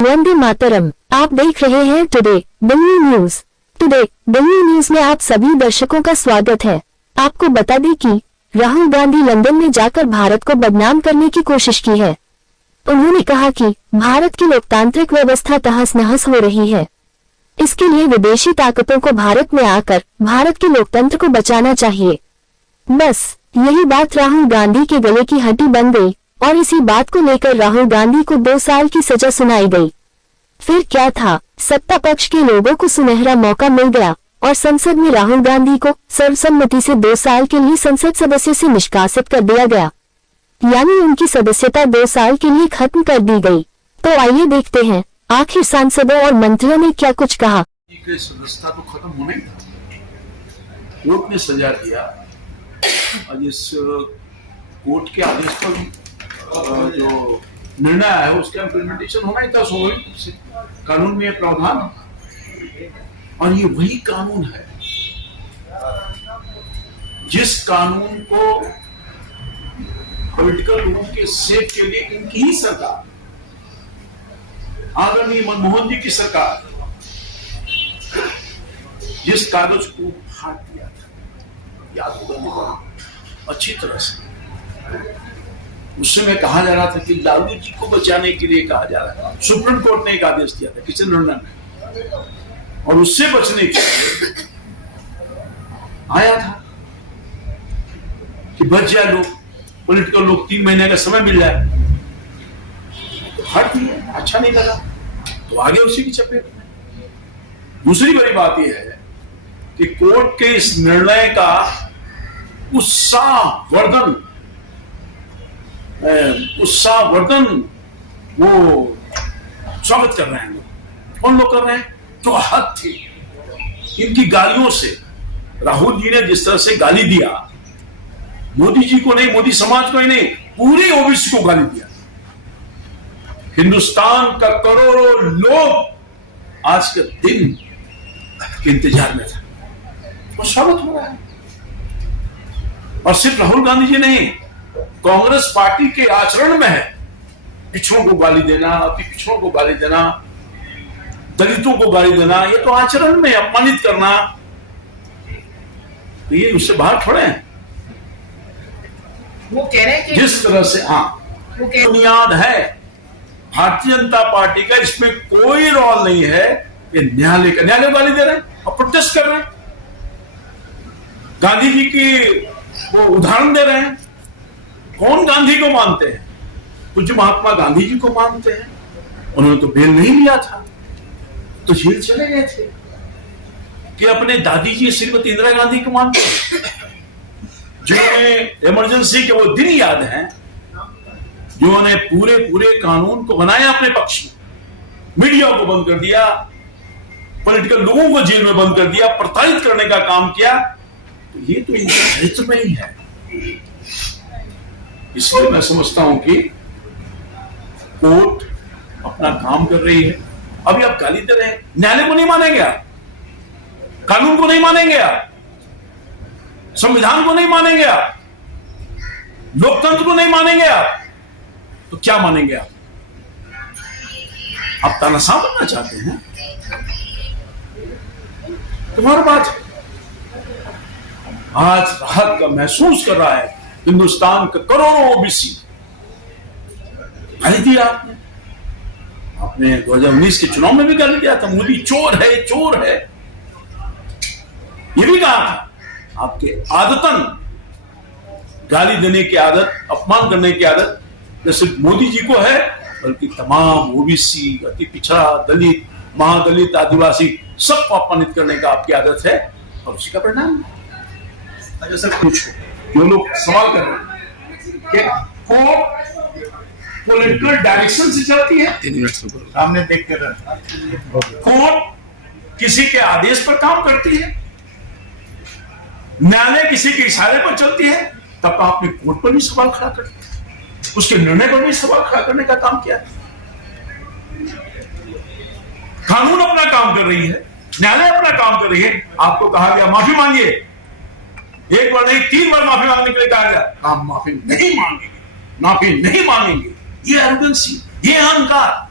वंदे मातरम। आप देख रहे हैं today Delhi news. Today Delhi news में आप सभी दर्शकों का स्वागत है। आपको बता दें कि राहुल गांधी लंदन में जाकर भारत को बदनाम करने की कोशिश की है। उन्होंने कहा कि भारत की लोकतांत्रिक व्यवस्था तहस नहस हो रही है। इसके लिए विदेशी ताकतों को भारत में आकर भारत के लोकतंत्र को बचाना चाहिए। बस यही बात राहुल गांधी के गले की हड्डी बन गई और इसी बात को लेकर राहुल गांधी को 2 साल की सजा सुनाई गई। फिर क्या था, सत्ता पक्ष के लोगों को सुनहरा मौका मिल गया और संसद में राहुल गांधी को सर्वसम्मति से 2 साल के लिए संसद सदस्य से निष्कासित कर दिया गया, यानी उनकी सदस्यता 2 साल के लिए खत्म कर दी गई। तो आइए देखते हैं आखिर सांसदों और मंत्रियों ने क्या कुछ कहा। सदस्यता तो खत्म होना ही था, कोर्ट ने सजा दिया और इस कोर्ट के आदेश पर जो निर्णय आया है उसका इम्प्लीमेंटेशन होना ही था। स्वाभाविक रूप से कानून में प्रावधान है और ये वही कानून है जिस कानून को पॉलिटिकल लोगों के सेफ के लिए इनकी ही सरकार, आदरणीय मनमोहन जी की सरकार, जिस कागज को फाड़ दिया था, याद होगा अच्छी तरह से, उस समय कहा जा रहा था कि लालू जी को बचाने के लिए कहा जा रहा था। सुप्रीम कोर्ट ने एक आदेश दिया था किशन रंजन ने, और उससे बचने के लिए आया था कि बच जाए लोग, पॉलिटिकल लोग, 3 महीने का समय मिल जाए। तो हट दिया, अच्छा नहीं लगा तो आगे उसी की चपेट में। दूसरी बड़ी बात यह है कि कोर्ट के इस निर्णय का उत्साहवर्धन वो स्वागत कर रहे हैं लोग। कौन लोग कर रहे हैं? जो हद थी इनकी गालियों से। राहुल जी ने जिस तरह से गाली दिया, मोदी जी को नहीं, मोदी समाज को ही नहीं, पूरी ओबीसी को गाली दिया। हिंदुस्तान का करोड़ों लोग आज के दिन के इंतजार में था, वो स्वागत हो रहा है। और सिर्फ राहुल गांधी जी नहीं, कांग्रेस पार्टी के आचरण में है पिछड़ों को गाली देना, अति पिछड़ों को गाली देना, दलितों को गाली देना, ये तो आचरण में अपमानित करना, तो ये उससे बाहर थोड़े हैं। वो कह रहे हैं कि जिस तरह से बुनियाद है भारतीय जनता पार्टी का, इसमें कोई रोल नहीं है। ये न्यायालय का, न्यायालय गाली दे रहे हैं और प्रोटेस्ट कर रहे हैं, गांधी जी की वो उदाहरण दे रहे हैं। कौन गांधी को मानते हैं? कुछ महात्मा गांधी जी को मानते हैं। उन्होंने तो बेल नहीं लिया था तो जेल चले गए थे। कि अपने दादी जी श्रीमती इंदिरा गांधी को मानते हैं, जिन्होंने इमरजेंसी के वो दिन याद हैं, जिन्होंने पूरे कानून को बनाया अपने पक्ष में, मीडिया को बंद कर दिया, पॉलिटिकल लोगों को जेल में बंद कर दिया, प्रताड़ित करने का काम किया। तो ये तो इनके चरित्र में ही है। इसलिए मैं समझता हूं कि कोर्ट अपना काम कर रही है। अभी आप गाली दे रहे हैं, न्यायालय को नहीं मानेंगे आप, कानून को नहीं मानेंगे आप, संविधान को नहीं मानेंगे आप, लोकतंत्र को नहीं मानेंगे आप, तो क्या मानेंगे आप? आप तानाशाह बनना चाहते हैं? तुम्हारी बात है। आज राहत का महसूस कर रहा है हिंदुस्तान का करोड़ों ओबीसी। गाली दिया आपने 2019 के चुनाव में भी गाली दिया था, मोदी चोर है, चोर है, ये भी कहा था। आपके आदतन गाली देने की आदत, अपमान करने की आदत न सिर्फ मोदी जी को है, बल्कि तमाम ओबीसी, अति पिछड़ा, दलित, महादलित, आदिवासी, सबको अपमानित करने का आपकी आदत है और उसी का परिणाम। अच्छा सर, कुछ जो लोग सवाल कर रहे हैं कि कोर्ट पॉलिटिकल डायरेक्शन से चलती है, सामने देख कर कोर्ट किसी के आदेश पर काम करती है, न्यायालय किसी के इशारे पर चलती है, तब आपने कोर्ट पर भी सवाल खड़ा कर दिया, उसके निर्णय पर भी सवाल खड़ा करने का काम किया। कानून अपना काम कर रही है, न्यायालय अपना काम कर रही है। आपको कहा गया माफी मांगिए, 1 बार नहीं 3 बार माफी मांगने के लिए कहा गया, हम माफी नहीं मांगेंगे, माफी नहीं मांगेंगे। ये एरोगेंसी, ये अहंकार,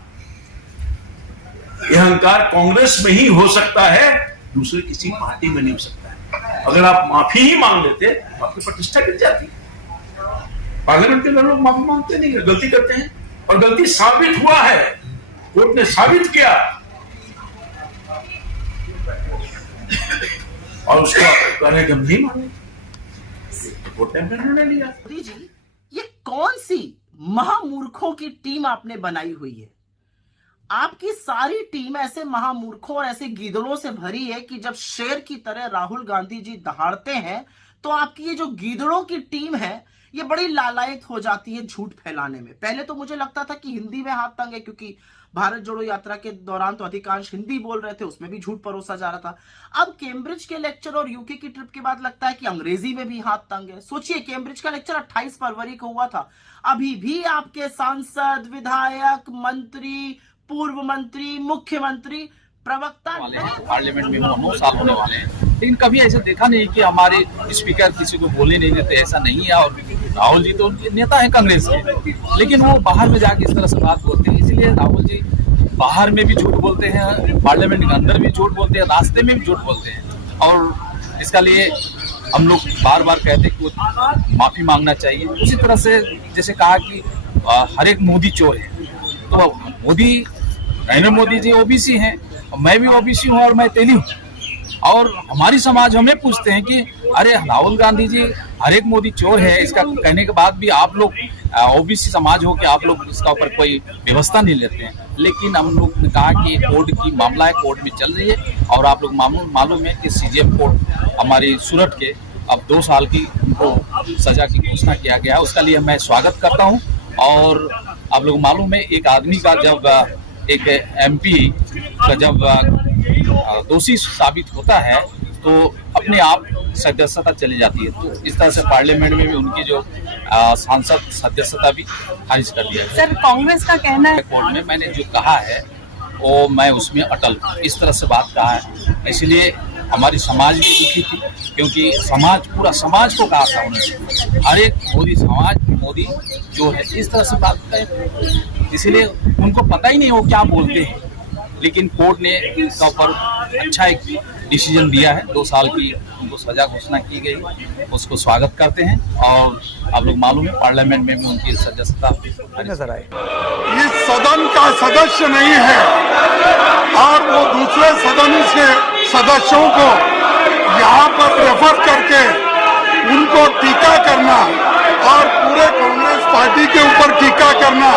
ये अहंकार कांग्रेस में ही हो सकता है, दूसरे किसी पार्टी में नहीं हो सकता है। अगर आप माफी ही मांग लेते तो आपकी प्रतिष्ठा गिर जाती। पार्लियामेंट के अंदर लोग माफी मांगते नहीं, गलती करते हैं और गलती साबित हुआ है, कोर्ट ने साबित किया और उसका कहने हम नहीं माने तो कोर्ट ने निर्णय लिया। मोदी जी, ये कौन सी महामूर्खों की टीम आपने बनाई हुई है? आपकी सारी टीम ऐसे महामूर्खों और ऐसे गीदड़ों से भरी है कि जब शेर की तरह राहुल गांधी जी दहाड़ते हैं तो आपकी ये जो गीदड़ों की टीम है ये बड़ी लालायत हो जाती है झूठ फैलाने में। पहले तो मुझे लगता था कि हिंदी में हाथ तंग है, क्योंकि भारत जोड़ो यात्रा के दौरान तो अधिकांश हिंदी बोल रहे थे, उसमें भी झूठ परोसा जा रहा था। अब कैम्ब्रिज के लेक्चर और यूके की ट्रिप के बाद लगता है कि अंग्रेजी में भी हाथ तंग है। सोचिए, कैम्ब्रिज का लेक्चर 28 फरवरी को हुआ था, अभी भी आपके सांसद, विधायक, मंत्री, पूर्व मंत्री, मुख्यमंत्री, प्रवक्ता पार्लियामेंट में 9 साल होने वाले हैं, लेकिन कभी ऐसा देखा नहीं कि हमारे स्पीकर किसी को बोलने नहीं देते। ऐसा नहीं है। और राहुल जी तो नेता है कांग्रेस के, लेकिन वो बाहर में जाके इस तरह से बात बोलते हैं। इसलिए राहुल जी बाहर में भी झूठ बोलते हैं, पार्लियामेंट के अंदर भी झूठ बोलते हैं, रास्ते में भी झूठ बोलते हैं। और इसका लिए हम लोग बार बार कहते हैं कि वो माफी मांगना चाहिए। उसी तरह से जैसे कहा कि हर एक मोदी चोर है, तो मोदी, नरेंद्र मोदी जी ओबीसी हैं, मैं भी ओबीसी हूँ और मैं तेली हूँ। और हमारी समाज हमें पूछते हैं कि अरे राहुल गांधी जी, हर एक मोदी चोर है, इसका कहने के बाद भी आप लोग ओबीसी समाज हो कि आप लोग इसका ऊपर कोई व्यवस्था नहीं लेते हैं। लेकिन हम लोग ने कहा कि कोर्ट की मामला है, कोर्ट में चल रही है। और आप लोग मालूम है कि सीजेएम कोर्ट हमारी सूरत के अब 2 साल की उनको सजा की घोषणा किया गया है, उसका लिए मैं स्वागत करता हूँ। और आप लोग मालूम है, एक आदमी का जब एक एमपी का जब दोषी साबित होता है तो अपने आप सदस्यता चली जाती है। तो इस तरह से पार्लियामेंट में भी उनकी जो सांसद सदस्यता भी खारिज कर दिया है। सर, कांग्रेस का कहना है कोर्ट में मैंने जो कहा है वो मैं उसमें अटल हूं। इस तरह से बात कहा है, इसलिए हमारी समाज भी दुखी थी, क्योंकि समाज, पूरा समाज को कहा था उन्होंने, हर एक मोदी जो है इस तरह से बात करे, इसलिए उनको पता ही नहीं वो क्या बोलते हैं। लेकिन कोर्ट ने इसका ऊपर अच्छा एक डिसीजन दिया है, 2 साल की उनको सजा घोषणा की गई, उसको स्वागत करते हैं। और आप लोग मालूम है पार्लियामेंट में भी उनकी सदस्यता नजर आई। इस सदन का सदस्य नहीं है और वो दूसरे सदन के सदस्यों को यहाँ पर रेफर करके उनको टीका करना और पूरे कांग्रेस पार्टी के ऊपर टीका करना,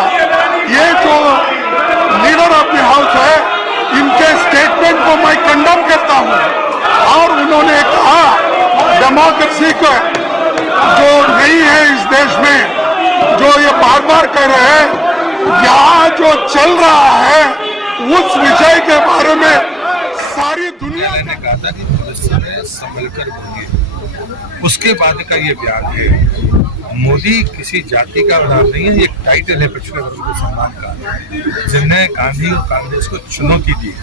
ये जो लीडर ऑफ द हाउस है, इनके स्टेटमेंट को मैं कंडेम करता हूँ। और उन्होंने कहा डेमोक्रेसी को जो नहीं है इस देश में, जो ये बार बार कह रहे हैं, यहाँ जो चल रहा है उस विषय के बारे में सारी दुनिया ने कहा था कि पुलिस में संभल कर बोलिए, उसके बाद का ये बयान है। मोदी किसी जाति का नाम नहीं है, ये एक टाइटल है पिछले वर्ग के सम्मान का, जिन्हें गांधी और कांग्रेस को चुनौती दी।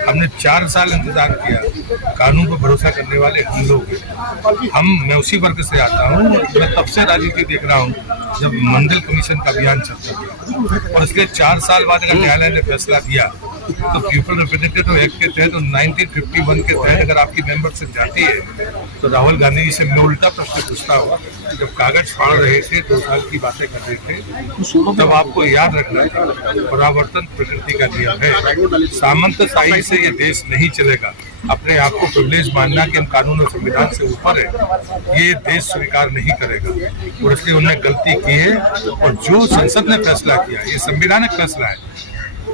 हमने 4 साल इंतजार किया, कानून पर भरोसा करने वाले हम लोग हैं। मैं उसी वर्ग से आता हूँ, मैं तब से राजनीति देख रहा हूँ जब मंडल कमीशन का अभियान चलता था। और इसलिए 4 साल बाद अगर न्यायालय ने फैसला दिया तो पीपल रिप्रेजेंटेटिव एक्ट के तहत, 1951 के तहत अगर आपकी मेंबरशिप जाती है तो राहुल गांधी जी से मैं उल्टा प्रश्न पूछता हूँ, जब कागज फाड़ रहे थे, 2 साल की बातें कर रहे थे, तब आपको याद रखना था परावर्तन प्रकृति का नियम है। सामंतशाही से ये देश नहीं चलेगा। अपने आप को प्रिविलेज मानना कि हम कानून और संविधान से ऊपर है, ये देश स्वीकार नहीं करेगा। और इसलिए उन्होंने गलती की है। और जो संसद ने फैसला किया, ये संवैधानिक फैसला है,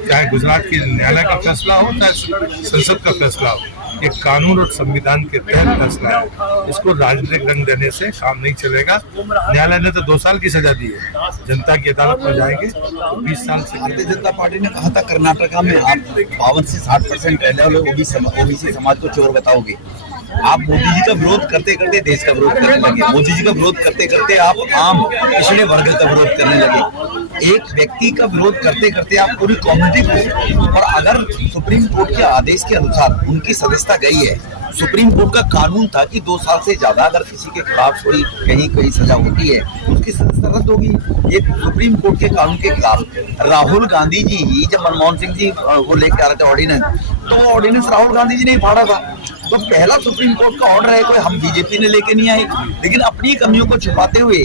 चाहे गुजरात की न्यायालय का फैसला हो, चाहे संसद का फैसला हो, ये कानून और संविधान के तहत फैसला है। इसको राजनीतिक रंग देने से काम नहीं चलेगा। न्यायालय ने तो 2 साल की सजा दी है, जनता की अदालत में जाएंगे तो 20 साल से। भारतीय जनता पार्टी ने कहा था कर्नाटका में आप 52 से 60% रहने वाले ओबीसी समाज को चोर बताओगे। आप मोदी जी का विरोध करते करते देश का विरोध करने लगे। मोदी जी का विरोध करते करते आप आम पिछड़े वर्ग का विरोध करने लगे। एक व्यक्ति का विरोध करते करते आप पूरी कम्युनिटी को, और अगर सुप्रीम कोर्ट के आदेश के अनुसार उनकी सदस्यता गई है सुप्रीम कोर्ट का कानून था कि 2 साल से ज्यादा अगर किसी के खिलाफ कोई कहीं सजा होती है उसकी सजा रद्द होगी। ये सुप्रीम कोर्ट के कानून के खिलाफ राहुल गांधी जी ही जब मनमोहन सिंह जी वो लेके आ रहे थे ऑर्डिनेंस, तो वो ऑर्डिनेंस राहुल गांधी जी ने फाड़ा था। तो पहला सुप्रीम कोर्ट का ऑर्डर है, कोई हम बीजेपी ने लेके नहीं आए, लेकिन अपनी कमियों को छुपाते हुए।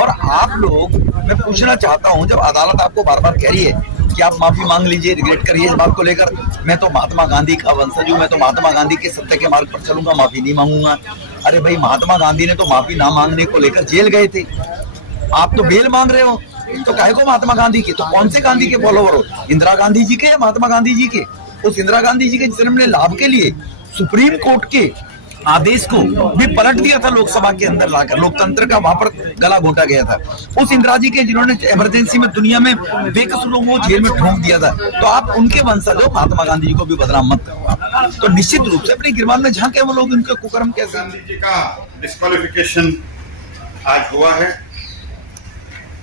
और आप लोग, मैं पूछना चाहता हूं, जब अदालत आपको बार बार कह रही है कि आप माफी मांग लीजिए, रिग्रेट करिए इस बात को लेकर, मैं तो महात्मा गांधी का वंशज हूं, मैं तो महात्मा गांधी के सत्य के मार्ग पर चलूंगा, माफी नहीं मांगूंगा। अरे भाई, महात्मा गांधी ने तो माफी ना मांगने को लेकर जेल गए थे, आप तो बेल मांग रहे हो, तो काहे को महात्मा गांधी के? तो कौन से गांधी के फॉलोवर हो, इंदिरा गांधी जी के या महात्मा गांधी जी के? उस इंदिरा गांधी जी के जिन्होंने लाभ के लिए सुप्रीम कोर्ट के आदेश को भी पलट दिया था लोकसभा के अंदर लाकर, लोकतंत्र का वहां पर गला घोटा गया था। उस इंदिरा जी के जिन्होंने इमरजेंसी में दुनिया में बेकसूर लोगों को जेल में ठोक दिया था, तो आप उनके वंशज हो, महात्मा गांधी जी को भी बदनाम मत करो। तो निश्चित रूप से अपनी गिरबान में झांके वो लोग, उनके कुकर्म कैसे। गांधी जी का डिस्क्वालिफिकेशन आज हुआ है।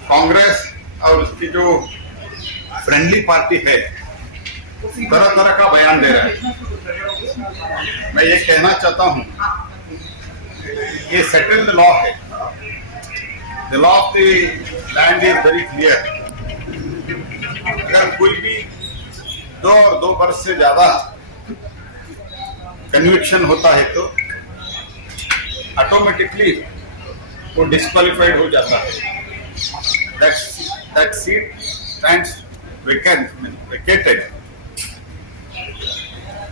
कांग्रेस और उसकी जो फ्रेंडली पार्टी है तरह तरह का बयान दे रहा है। मैं ये कहना चाहता हूं, ये सेटल्ड लॉ है, the law of the land is very clear. अगर कोई भी 2 और 2 वर्ष से ज्यादा कन्विक्शन होता है तो ऑटोमेटिकली वो डिस्क्वालिफाइड हो जाता है। That seat stands vacated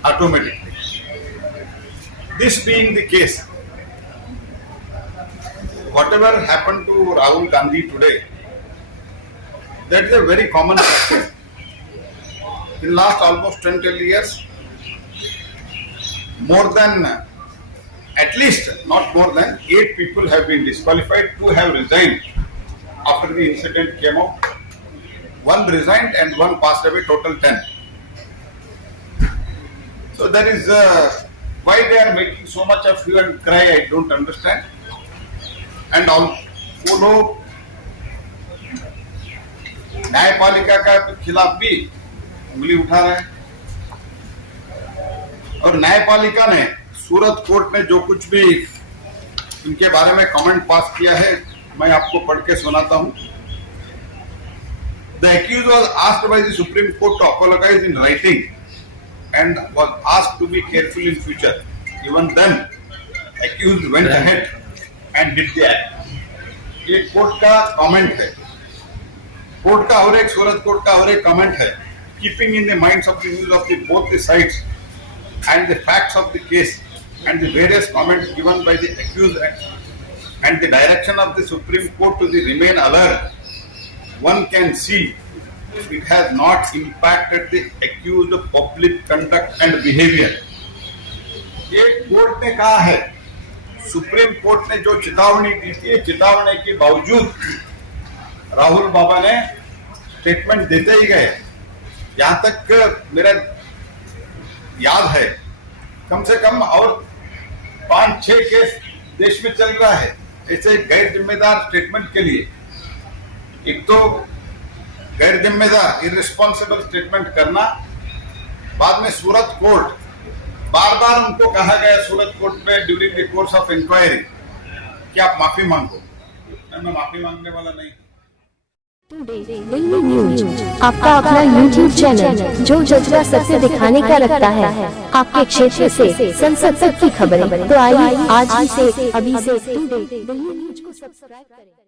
automatically. This being the case, whatever happened to Rahul Gandhi today, that is a very common practice. In last almost 10 years, more than, at least not more than 8 people have been disqualified, 2 have resigned after the incident came out. 1 resigned and 1 passed away, total 10. So that is why they are making so much of hue and cry, I don't understand. And all वो लोग न्यायपालिका का खिलाफ भी उंगली उठा रहे हैं। और न्यायपालिका ने सूरत कोर्ट में जो कुछ भी उनके बारे में कमेंट पास किया है, मैं आपको पढ़ के सुनाता हूं। The accused was asked by the Supreme Court to apologize in writing and was asked to be careful in future. Even then, accused went ahead and did the act. ये court का कमेंट है, court का और एक सूरत court का और एक comment है। Keeping in the minds of the views of both the sides and the facts of the case and the various comments given by the accused and the direction of the Supreme Court to remain alert, one can see it has not impacted the accused public conduct and behavior. ये court ने कहा है, supreme court ने जो चेतावनी दी थी, चेतावनी के बावजूद राहुल बाबा ने स्टेटमेंट देते ही गए। यहाँ तक मेरा याद है, कम से कम और 5-6 केस देश में चल रहा है ऐसे गैर जिम्मेदार स्टेटमेंट के लिए। एक तो गैर जिम्मेदार इररिस्पॉन्सिबल स्टेटमेंट करना, बाद में सूरत कोर्ट, बार बार उनको कहा गया सूरत कोर्ट में during the course of inquiry कि आप माफी मांगो। मैं माफी मांगने वाला नहीं। दिल्ली न्यूज आपका अपना YouTube चैनल जो जज्बा सत्य दिखाने का रखता है, आपके क्षेत्र से संसद तक की खबरें। तो आइए आज ही से, अभी से दिल्ली न्यूज को सब्सक्राइब करें।